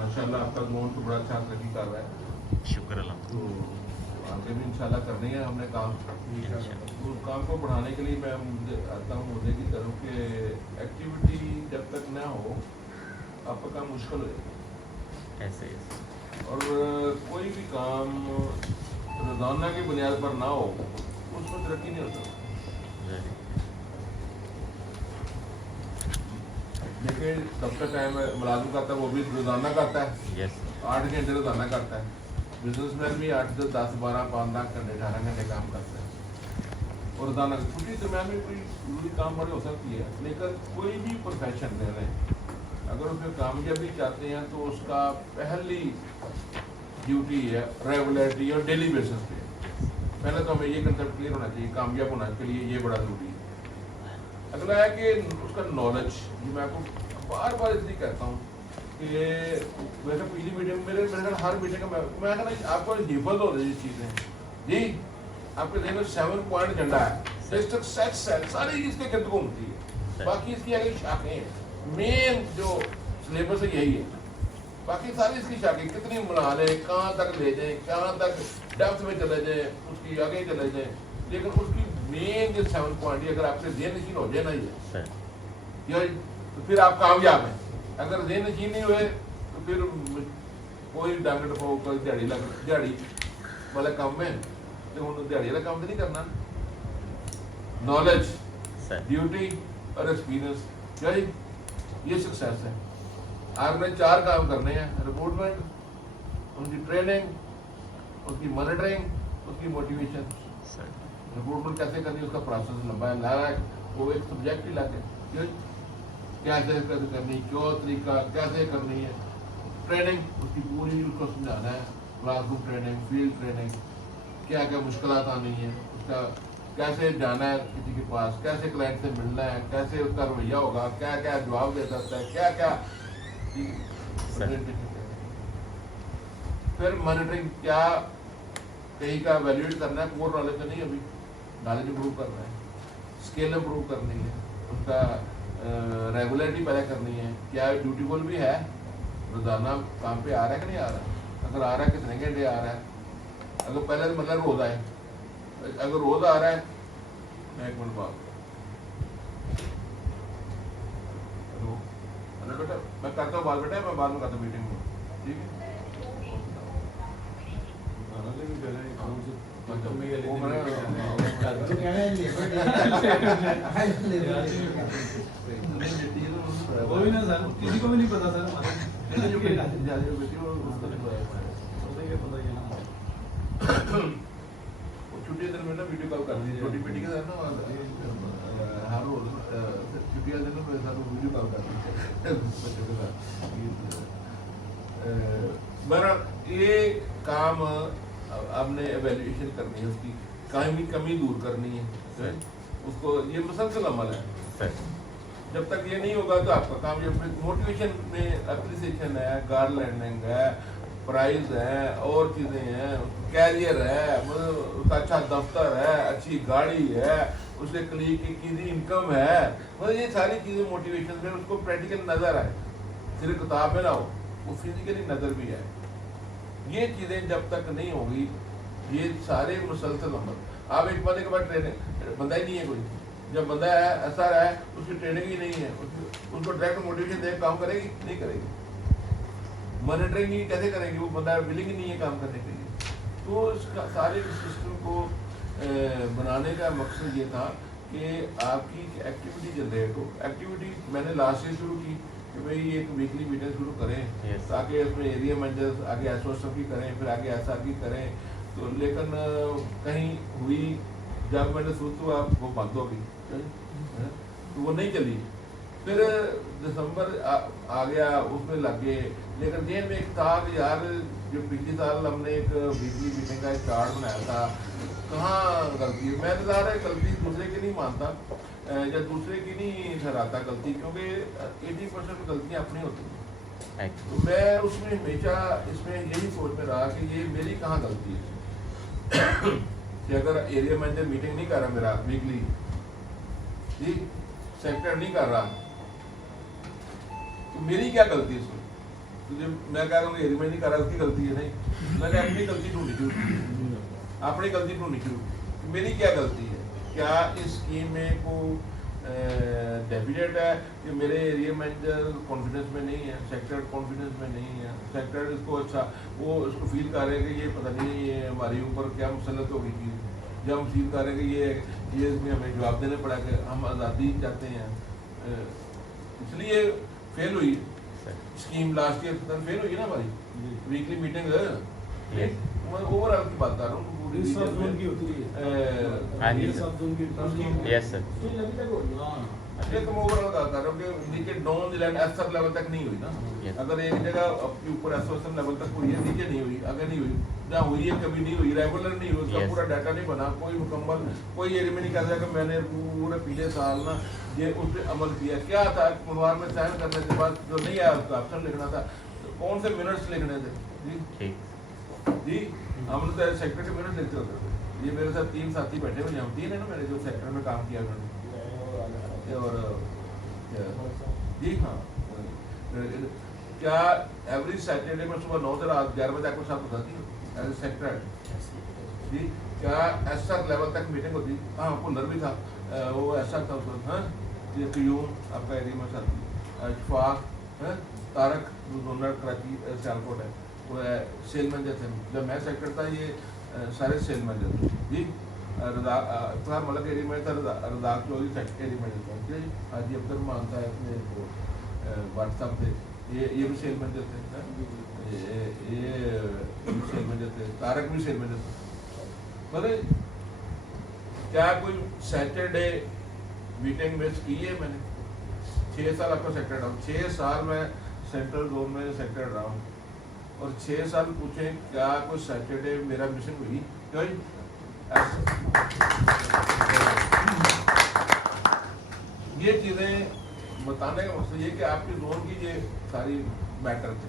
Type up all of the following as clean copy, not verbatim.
माशाल्लाह आपका ग्राउंड तो बड़ा अच्छा तरक्की कर रहा है। शुक्र अल्लाह। तो आगे भी इंशाल्लाह करनी है हमने काम। तो काम को बढ़ाने के लिए मैं आता हूँ मुद्दे की तरफ कि एक्टिविटी जब तक ना हो आपका काम मुश्किल हो जाएगा। ऐसे और कोई भी काम रोजाना की बुनियाद पर ना हो उसमें तरक्की नहीं होता। देखिए सबका टाइम मुलाजिम करता है वो भी रोजाना करता है। यस 8 घंटे रोजाना करता है। बिजनेसमैन भी 8 से 10 12 5 घंटे 18 घंटे काम करता है और रोजाना छुट्टी दरम्यान में कोई जरूरी काम बड़ी हो सकती है। लेकिन कोई भी प्रोफेशन ले लें अगर उसमें कामयाबी चाहते हैं तो उसका पहली ड्यूटी है रेगुलरिटी और डेली बेसिस पे। पहले तो हमें ये कंसेप्ट क्लियर होना चाहिए कामयाब होने के लिए ये बड़ा जरूरी है। अगला है कि उसका नॉलेज। ये मैं आपको बार बार इसलिए कहता हूँ कि वैसे पीली मीडियम मेरे हर मीटिंग का मैं कहना आपको हिफल हो रही चीज़ें जी आपके जहन में 7 पॉइंट झंडा है सारी इसके गिर्द घूमती है। बाकी इसकी आगे शाखें हैं मेन जो सिलेबस है यही है। बाकी सारी इसकी शाखें कितनी बना लें कहाँ तक ले जाएं कहाँ तक डेप्थ में चले जाएं उसकी आगे चले जाएं लेकिन उसकी मेन जो 7 पॉइंट अगर आपके जेन नशीन हो जाए ना ये तो फिर आप कामयाब हैं। अगर जेन नशीन नहीं हुए तो फिर कोई डांग टपाओ कोई दिहाड़ी वाला काम में तो हम दिहाड़ी वाला काम तो नहीं करना। नॉलेज ड्यूटी और एक्सपीरियंस यही ये सक्सेस है। आपने 4 काम करने हैं रिक्रूटमेंट उनकी ट्रेनिंग उसकी मॉनिटरिंग उसकी मोटिवेशन। रिक्रूटमेंट कैसे करनी है उसका प्रोसेस लंबा है ला है वो एक सब्जेक्ट ही लाके कैसे करनी क्यों तरीका कैसे करनी है। ट्रेनिंग उसकी पूरी उसको समझाना है क्लासरूम ट्रेनिंग फील्ड ट्रेनिंग क्या क्या मुश्किलात आनी है उसका कैसे जाना है किसी के पास कैसे क्लाइंट से मिलना है कैसे उसका रवैया होगा क्या क्या जवाब दे सकता है क्या क्या। फिर मॉनिटरिंग क्या कहीं का वैल्यूएट करना है कोर नॉलेज तो नहीं अभी नॉलेज इंप्रूव करना है स्किल इंप्रूव करनी है उसका रेगुलरिटी पहले करनी है क्या ड्यूटीफुल भी है रोजाना काम पे आ रहा है कि नहीं आ रहा है। अगर आ रहा है कितने घंटे आ रहा है अगर पहले तो मतलब रोज आए अगर रोज आ रहा है मैं 1 मिनट बात हेलो हेलो बेटा मैं करता हूँ बात बेटा मैं बाद में करता हूँ मीटिंग में ठीक है। कोई ना सर किसी को भी नहीं पता सर छुट्टी दिन में ना वीडियो कॉल कर दी छोटी बेटी के साथ ना हर रोज छुट्टियां दिन में मेरे साथ वीडियो कॉल कर दी बच्चों के साथ। बहरहाल ये काम आपने एवेल्यूएशन करनी है उसकी कमी दूर करनी है उसको ये मुसलसल अमल है। जब तक ये नहीं होगा तो आपका काम जब मोटिवेशन में अप्रिसिएशन है गार्डलैंडिंग है प्राइज है और चीज़ें हैं कैरियर है उसका अच्छा दफ्तर है अच्छी गाड़ी है उसके क्लिक की इनकम है मतलब ये सारी चीज़ें मोटिवेशन में उसको प्रैक्टिकल नज़र आए सिर्फ किताब में ना हो वो फिजिकली नज़र भी आए। ये चीज़ें जब तक नहीं होगी ये सारे मुसलसल अमल आप एक बंदे के बाद ट्रेनिंग बंदा ही नहीं है कोई जब बंदा है ऐसा है उसकी ट्रेनिंग ही नहीं है उसको डायरेक्ट मोटिवेशन दे काम करेगी नहीं करेगी मॉनिटरिंग ही कैसे करेगी वो बंदा विलिंग ही नहीं है काम करने के लिए। तो इसका सारे सिस्टम को बनाने का मकसद ये था कि आपकी एक्टिविटी जनरेट हो। एक्टिविटी मैंने लास्ट ईयर शुरू की कि भाई एक वीकली मीटिंग शुरू करें ताकि उसमें एरिया मैनेजर्स आगे एसओएस की करें फिर आगे ऐसा की करें तो लेकिन कहीं हुई जब मैंने सोचा वो बंद हो गई तो वो नहीं चली। फिर दिसंबर आ गया उसमें लग गए लेकिन जेल में एक था कि यार जो पिछले साल हमने एक वीकली मीटिंग का चार्ट बनाया था कहाँ गलती है। मैं तो ज़्यादा गलती दूसरे की नहीं मानता या दूसरे की नहीं ठहराता गलती क्योंकि 80% गलतियाँ अपनी होती हैं। तो मैं उसमें हमेशा इसमें यही सोच में रहा कि ये मेरी कहाँ गलती है कि अगर एरिया मैनेजर मीटिंग नहीं कर रहा मेरा वीकली जी सेक्टर नहीं कर रहा, तो मेरी क्या गलती है इसमें? तुझे मैं कह रहा हूँ एग्रीमेंट नहीं कर रहा, उसकी गलती है? नहीं, मैंने अपनी गलती ढूंढी शुरू, अपनी गलती ढूंढनी शुरू। मेरी क्या गलती है? क्या इस स्कीम में को डेफिनेट है कि मेरे एरिया मैनेजर कॉन्फिडेंस में नहीं है, सेक्टर कॉन्फिडेंस में नहीं है, सेक्टर इसको अच्छा वो इसको फील कर रहे हैं कि ये पता नहीं ये हमारे ऊपर क्या मुसलत हो गई थी, जब हम फील कर रहे हैं कि ये इसमें हमें जवाब देने पड़ा कि हम आज़ादी चाहते हैं, इसलिए फेल हुई स्कीम लास्ट ईयर फेल हुई ना हमारी वीकली मीटिंग। मैं ओवरऑल की बात कर रहा हूँ, इस सब जोन की होती हाँ है, जी ये सब जोन की यस सर। ये तो मैं ओवरऑल बात कर रहा हूँ कि नीचे down the line Acer level तक नहीं हुई ना। Yes. अगर एक जगह आपके ऊपर एसोसिएशन लेवल तक हुई है, नीचे नहीं हुई, अगर नहीं हुई जहाँ हुई है कभी नहीं हुई, रेगुलर नहीं हुई, उसका Yes. पूरा डाटा नहीं बना, कोई मुकम्मल कोई एरिया में नहीं कहता कि मैंने पूरे पिछले साल ना ये उस पर अमल किया। क्या था परिवार में साइन करने के बाद जो नहीं आया उसका ऑप्शन लिखना था, तो कौन से मिनट्स लिखने थे जी? ठीक जी हम तो सेक्टर के मिनट लिखते होते थे। ये मेरे साथ 3 साथी बैठे हुए हैं, 3 है ना मेरे जो सेक्टर में काम किया उन्होंने, और जी हाँ, क्या एवरी सैटरडे में सुबह 9 से रात 11 बजे आपको साथ बताती है एज ए सेक्टर जी? क्या एसआर लेवल तक मीटिंग होती? हाँ कुल्लर भी था, वो ऐसा था उसको, हाँ ये क्यूम आपका एरिया में साथी अशफाक है, तारक जोनर कराची सियालकोट है, वो सेल मैनेजर थे। जब मैं सेक्टर था ये सारे सेल मैनेजर थे जी। रजा मलक एरिया में था, Razak Chaudhary sector area manager था जी। हाजी अब्दुल मानता है अपने व्हाट्सएप थे, ये भी सेल मैनेजर थे, ये भी सेल मैनेजर थे, तारक भी सेल मैनेजर थे। मतलब क्या कोई सैटरडे मीटिंग मिस की है मैंने? 6 साल आपका सेक्टर रहा हूँ, 6 साल मैं सेंट्रल जोन में सेक्टर रहा हूँ, और 6 साल पूछे क्या कोई सैटरडे मेरा मिशन हुई? क्यों? ये चीज़ें बताने का मकसद ये कि आपके जोन की ये सारी मैटर थे,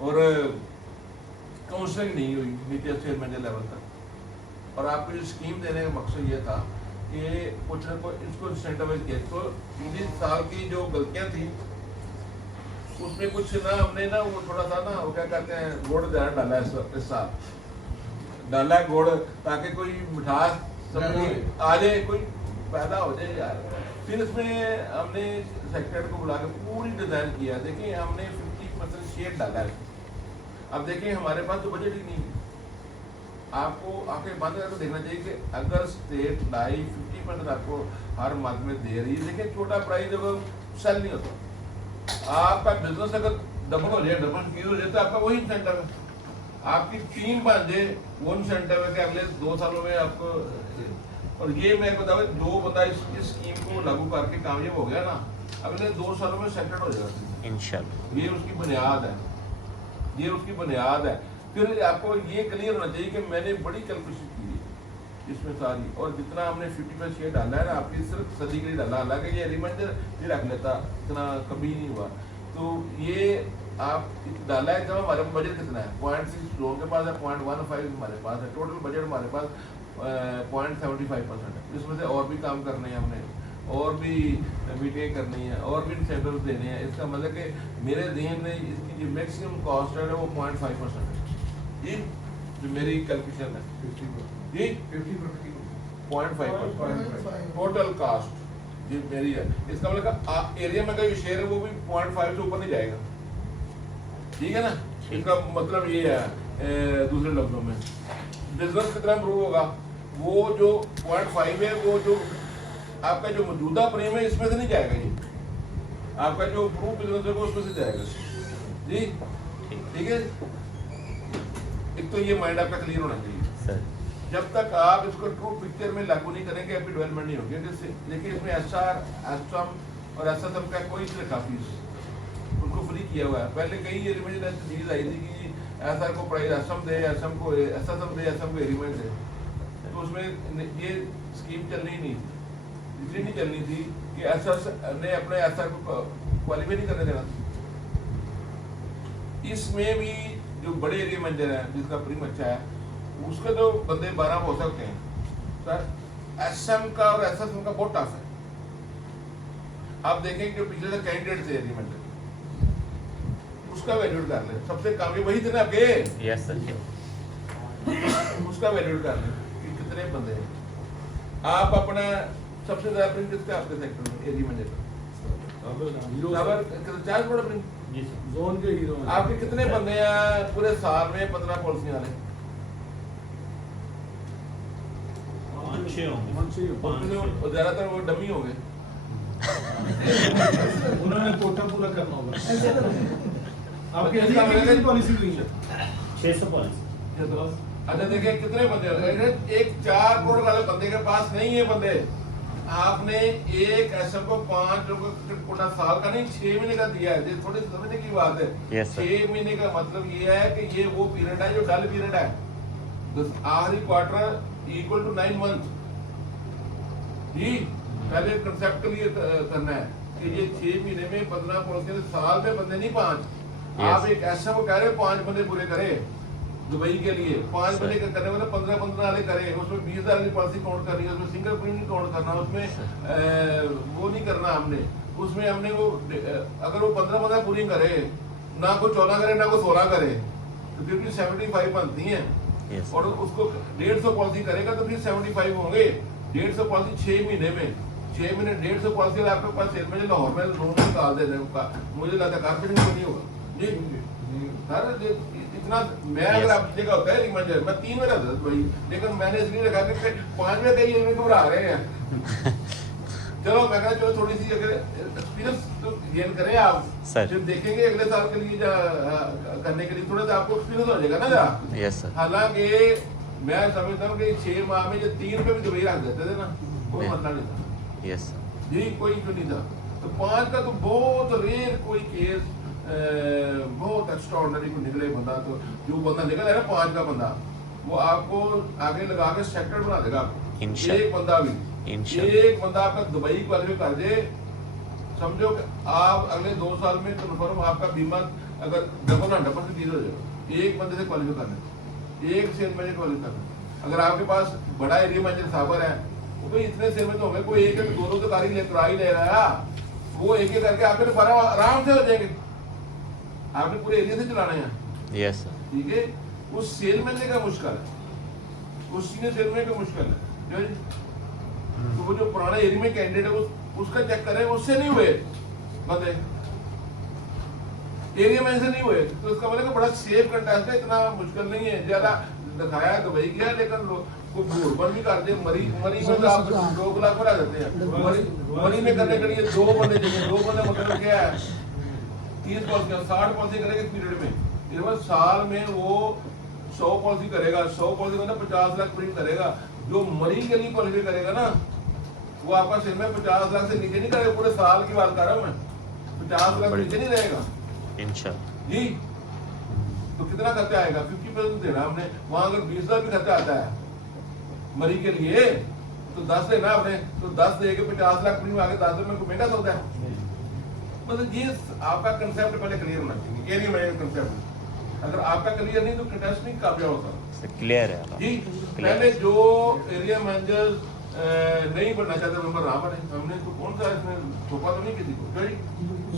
और काउंसलिंग नहीं हुई नीचे स्टेट मैनेजर लेवल तक, और आपको जो स्कीम देने का मकसद ये था कि कुछ न कुछ इसको इंसेंटिवाइज किया। तो 3 साल की जो गलतियाँ थी उसमें कुछ ना हमने ना वो थोड़ा सा ना वो क्या कहते हैं गुड़ ज़्यादा डाला इस साल, डाला गुड़ ताकि कोई मिठास सब्जी आ जाए, कोई पैदा हो जाए यार। फिर इसमें हमने सेक्रेटरी को बुला के पूरी डिज़ाइन किया। देखिए हमने 50% शेयर डाला है। अब देखिए हमारे पास तो बजट ही नहीं है। आपको आपके बंद करके देखना चाहिए कि अगर स्टेट लाई 50% आपको हर मंथ में दे रही है, देखिए छोटा प्राइस अगर सेल नहीं होता, आपका बिजनेस अगर डबल हो जाए, डबल इंक्रीज हो जाए, तो आपका वही इंसेंटिव है। आपकी टीम बन जाए, वो इंसेंटिव है कि अगले 2 सालों में आपको, और ये मैं बताऊँ जो बंदा इस स्कीम को लागू करके कामयाब हो गया ना, अगले 2 सालों में सेटल हो जाएगा इंशाल्लाह। ये उसकी बुनियाद है, ये उसकी बुनियाद है। फिर आपको ये क्लियर होना चाहिए कि मैंने बड़ी कैलकुलेशन की है इसमें सारी, और जितना हमने 50% शेयर डाला है ना, आपकी सिर्फ सदी के लिए डाला, हालांकि ये रिमाइंडर भी रख लेता, इतना कभी नहीं हुआ। तो ये आप डाला है, जब हमारे बजट कितना है 0.6 लोगों के पास है, 0.15 हमारे पास है, टोटल बजट हमारे पास 0.75% है। इसमें से और भी काम करने हैं हमने, और भी मीटिंग करनी है, और भी इंसेंटिव देने हैं। इसका मतलब कि मेरे जहन में इसकी जो मैक्सिमम कॉस्ट है वो 0.5% है जी, जो मेरी कैलकुलेशन है जी, 0.5% टोटल कास्ट जी मेरी है। इसका मतलब एरिया में का जो शेयर है वो भी 0.5 से ऊपर नहीं जाएगा, ठीक है ना। इसका मतलब ये है दूसरे लफ्जों में बिजनेस कितना इम्प्रूव होगा, वो जो 0.5 है वो जो आपका जो मौजूदा प्रीमियम है इसमें से नहीं जाएगा, ये आपका जो प्रूफ बिजनेस है वो उसमें से जाएगा जी, ठीक है। एक तो ये माइंड आपका क्लियर होना चाहिए सर। जब तक आप इसको ट्रू पिक्चर में लागू नहीं करेंगे आपकी डेवलपमेंट नहीं होगी। जैसे देखिए इसमें एसआर, एसएम और एसएसएम का कोई फीस उनको फ्री किया हुआ है। पहले कई एरिया में ऐसी चीज आई थी कि एसआर को प्राइस एसएम दे, एसएम को एसएसएम दे, एसएम को एरिया दे, तो उसमें ये स्कीम चलनी नहीं थी, इसलिए नहीं चलनी थी कि एसएस ने अपने एसआर को क्वालिफाई नहीं करने देना। इसमें भी जो बड़े एरिया मैनेजर है जिसका प्रीम अच्छा है, उसके तो बंदे 12 हो सकते हैं सर। एसएम का और एसएसएम का बहुत टफ है। आप देखें कि पिछले जो कैंडिडेट थे एग्रीमेंट उसका वैल्यूड कर ले, सबसे कामयाब वही थे ना आपके, यस सर। उसका वैल्यूड कर ले कि कितने बंदे हैं। आप अपना सबसे ज्यादा प्रिंट किसका आपके सेक्टर में एग्रीमेंट हीरो चार्ज बड़ा प्रिंट जी सर। जोन के हीरो हैं। आपके कितने बंदे हैं पूरे साल में 15 पॉलिसी वाले? पाँच छः होंगे। ज्यादातर वो डमी हो गए। उन्होंने कोटा पूरा करना होगा। आपके इसका मतलब कितनी पॉलिसी हुई है? 600 पॉलिसी। अच्छा देखिए कितने बंदे एक 4 करोड़ वाले बंदे के पास नहीं है बंदे। आपने एक एसएम को 5 लोगों का कोटा साल का नहीं 6 महीने का दिया है। ये थोड़ी समझने की बात है। Yes, sir. 6 महीने का मतलब ये है कि ये वो पीरियड है जो डल पीरियड है। तो आखिरी क्वार्टर इक्वल टू 9 मंथ जी। पहले कंसेप्ट क्लियर करना है कि ये 6 महीने में 15 पॉलिसी साल में बंदे नहीं 5। Yes. आप एक एसएम को कह रहे हो 5 बंदे पूरे करे दुबई के लिए 5 Sir. बंदे का करने वाले 15 वाले करे, उसमें 20,000 की पॉलिसी काउंट करनी है, उसमें सिंगल प्रीमियम काउंट करना, उसमें वो नहीं करना हमने। उसमें हमने वो अगर वो 15 पूरी करे ना को 14 करे ना को 16 करे तो फिर भी 75 बनती है। Yes. और उसको 150 पॉलिसी करेगा तो फिर 75 होंगे। 150 पॉलिसी 6 महीने में 6 महीने 150 पॉलिसी आपके पास सेल में लाहौर में लोन निकाल दे रहे मुझे लगता है कारपेटिंग नहीं होगा जी सर। इतना मैं अगर आप जगह होता है रिमाइंडर मैं 3 में रहता भाई, लेकिन मैंने इसलिए रखा कि 5 में कई इनमें घबरा रहे हैं। चलो मैं कहा चलो थोड़ी सी अगर एक्सपीरियंस तो गेन करें आप सर। जब देखेंगे अगले साल के लिए करने के लिए थोड़ा सा आपको एक्सपीरियंस हो जाएगा ना। Yes sir. हालांकि मैं समझता हूँ कि 6 माह में जो 3 रुपए भी दुबई रख देते थे ना कोई मसला नहीं था यस जी, कोई इशू नहीं था। तो 5 का तो बहुत रेयर कोई केस बहुत एक्स्ट्राऑर्डिनरी को निकले बंदा। तो जो बंदा निकल है ना 5 का बंदा वो आपको आगे लगा के सेक्टर बना देगा आपको। इंशाल्लाह। एक बंदा भी एक बंदा आपका दुबई क्वालिफाई कर दे, समझो कि आप अगले 2 साल में कन्फर्म आपका बीमा अगर डबल 100% चीज हो जाएगा। एक बंदे से क्वालिफाई करना, एक सेल मैनेजर क्वालिफाई करना। अगर आपके पास बड़ा एरिया मैनेजर साबर है वो भाई इतने सेल में तो होंगे, कोई एक दो तो गाड़ी लेकर ही ले रहा है, वो एक एक करके आपके 12 आराम से हो जाएंगे। आपने पूरे एरिया से चलाना है। Yes sir. ठीक है, उस सेल मैनेजर का मुश्किल है, उस सीनियर सेल मैनेजर का मुश्किल है। तो वो जो पुराना एरिया में कैंडिडेट है उसका चेक करें, उससे नहीं हुए बंदे एरिया मैनेजर नहीं हुए तो उसका मतलब बड़ा सेफ कंटेस्ट है, इतना मुश्किल नहीं है। ज्यादा दिखाया दुबई गया लेकिन को भूरबन भी कर दे मरी में तो आप 2 लाख में ला देते हैं। मरी में करने के लिए 2 बंदे चाहिए। 2 बंदे मतलब क्या है 30 पॉलिसी 60 पॉलिसी करेगा पीरियड में। इवन साल में वो 100 पॉलिसी करेगा, 100 पॉलिसी मतलब 50 लाख प्रिंट करेगा। जो मरी के लिए क्वालिफाई करेगा ना वो आपका सिर में 50 लाख से नीचे नहीं करेगा। पूरे साल की बात कर रहा हूँ मैं, 50 लाख नीचे नहीं रहेगा इंशाल्लाह जी। तो कितना खर्चा आएगा? 50% देना हमने। वहां अगर 20 लाख भी खर्चा आता है मरी के लिए तो 10 देना आपने, तो 10 दे के 50 लाख प्रीमियम आगे 10 में महंगा सौदा है। मतलब ये आपका कंसेप्ट पहले क्लियर होना चाहिए। एरिया मैनेजर कंसेप्ट अगर आपका क्लियर नहीं तो कंटेस्ट नहीं कामयाब होता क्लियर है जी। पहले जो एरिया मैनेजर नहीं बनना चाहते उन पर ना बने। हमने तो कौन सा इसमें थोपा तो नहीं किसी को,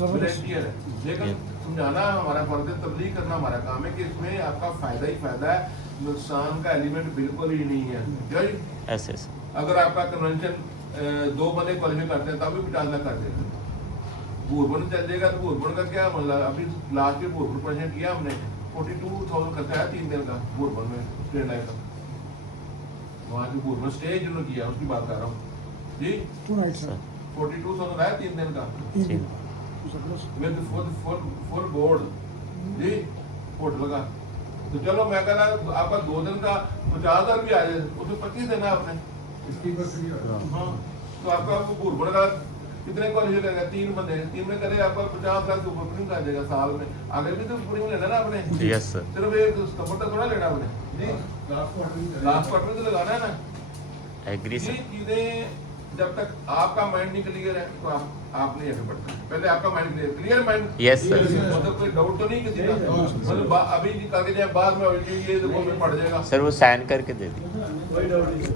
वॉलंटियर है, लेकिन समझाना हमारा फर्ज है, तबलीग करना हमारा काम है कि इसमें आपका फायदा ही फायदा है, नुकसान का एलिमेंट बिल्कुल ही नहीं है जी। ऐसे अगर आपका कन्वेंशन 2 बंदे क्वालिफाई करते हैं तब भी 50 लाख कर देते हैं। भूरबन चल जाएगा तो भूरबन का क्या मतलब? अभी लास्ट में भूरबन प्रेजेंट किया हमने 42,000 खर्चा है 3 दिन का भूरबन में स्टेट लाइफ का। वहाँ की भूरबन स्टे जिन्होंने किया उसकी बात कर रहा हूँ जी। 42,000 आया 3 दिन का विद फुल बोर्ड जी होटल का। तो चलो मैं कह रहा आपका 2 दिन का 50,000 भी आ जाए उसमें 25 देना आपने। हाँ तो आपका भूरबन का कितने क्वालिफाई करेगा? 3 बंदे 3 में करे आपका 50 लाख ऊपर प्रिंट आ जाएगा साल में। आगे भी तो प्रिंट लेना ना आपने। Yes sir. सिर्फ एक सपोर्ट थोड़ा लेना आपने जी, लास्ट क्वार्टर में तो लगाना है ना। एग्री ये सर। चीजें जब तक आपका माइंड नहीं क्लियर है तो आप नहीं आगे बढ़ते। पहले आपका mind clear mind. Yes sir. मतलब कोई डाउट तो नहीं किसी का? मतलब अभी करके जाए बाद में ये देखो में पड़ जाएगा सर वो साइन करके दे दी। कोई डाउट नहीं।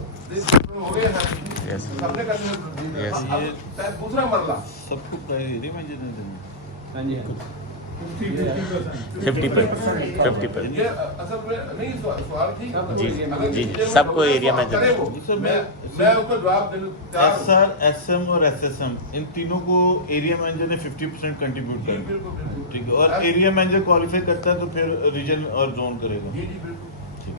हो गया ना। Yes. सबने करने में Yes. अब दूसरा मरला सबको एरिया मैनेजर ने देना हाँ जी हाँ 50%. ये असल में नहीं सवाल ठीक है। जी, अगर जी, किसी सबको में एरिया बात मैनेजर करे वो, सर, मैं उसको जवाब देने को तैयार हूं। एसआर एसएम और एसएसएम इन तीनों को एरिया मैनेजर ने 50% कंट्रीब्यूट जी किया बिल्कुल बिल्कुल ठीक है और एरिया मैनेजर क्वालिफाई करता है तो फिर रीजन और जोन करेगा जी जी बिल्कुल